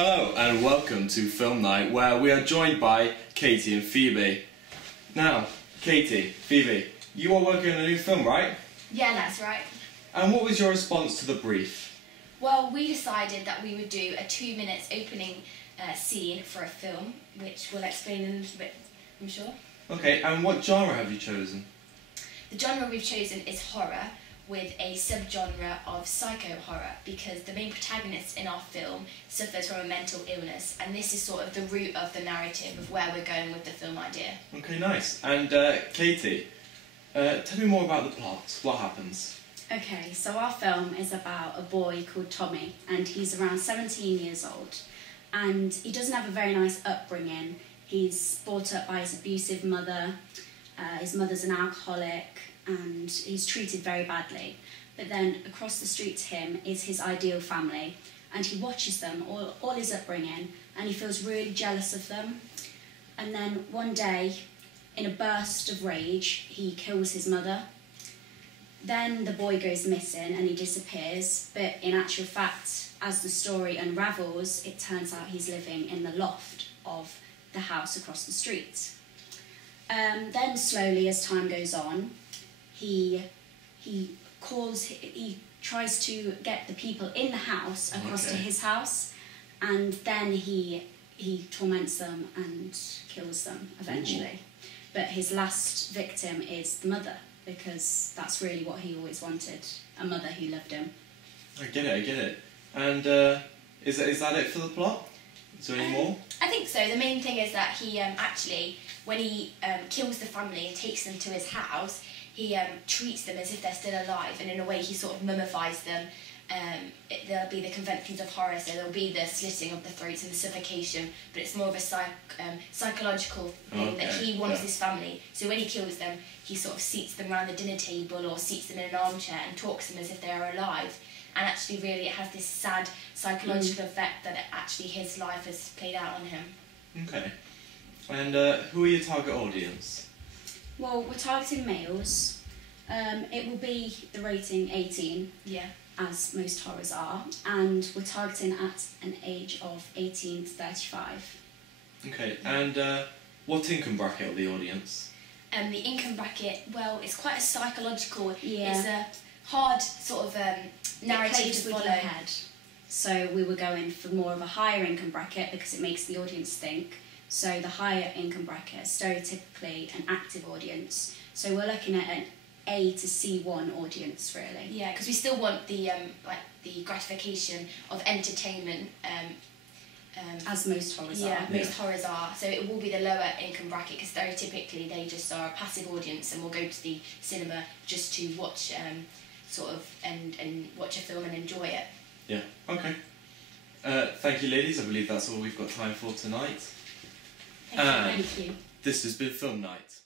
Hello and welcome to Film Night, where we are joined by Katie and Phoebe. Now, Katie, Phoebe, you are working on a new film, right? Yeah, that's right. And what was your response to the brief? Well, we decided that we would do a 2-minute opening scene for a film, which we'll explain in a little bit, I'm sure. Okay, and what genre have you chosen? The genre we've chosen is horror, with a subgenre of psycho-horror, because the main protagonist in our film suffers from a mental illness, and this is sort of the root of the narrative of where we're going with the film idea. Okay, nice. And Katie, tell me more about the plot. What happens? Okay, so our film is about a boy called Tommy, and he's around 17 years old, and he doesn't have a very nice upbringing. He's brought up by his abusive mother. His mother's an alcoholic, and he's treated very badly. But then across the street to him is his ideal family, and he watches them all his upbringing, and he feels really jealous of them. And then one day, in a burst of rage, he kills his mother. Then the boy goes missing and he disappears, but in actual fact, as the story unravels, it turns out he's living in the loft of the house across the street. Then slowly, as time goes on, he tries to get the people in the house across to his house, and then he torments them and kills them eventually. Ooh. But his last victim is the mother, because that's really what he always wanted, a mother who loved him. I get it. And is that it for the plot? Is there any more? I think so. The main thing is that he actually, when he kills the family and takes them to his house, he treats them as if they're still alive, and in a way he sort of mummifies them. There'll be the conventions of horror, so there'll be the slitting of the throats and the suffocation, but it's more of a psychological thing that he wants his family. So when he kills them, he sort of seats them around the dinner table or seats them in an armchair and talks to them as if they are alive. And actually really it has this sad psychological effect that actually his life has played out on him. Okay. And who are your target audience? Well, we're targeting males. It will be the rating 18, as most horrors are, and we're targeting at an age of 18 to 35. Okay, and what income bracket of the audience? The income bracket, well, it's quite a psychological, it's a hard sort of narrative to follow. So we were going for more of a higher income bracket because it makes the audience think. So the higher income bracket is stereotypically an active audience. So we're looking at an A to C1 audience, really. Yeah, because we still want the the gratification of entertainment. As most horrors are. Yeah, most horrors are. So it will be the lower income bracket, because stereotypically they just are a passive audience and will go to the cinema just to watch and watch a film and enjoy it. Yeah. Okay. Thank you, ladies. I believe that's all we've got time for tonight. Thank you. This has been Film Night.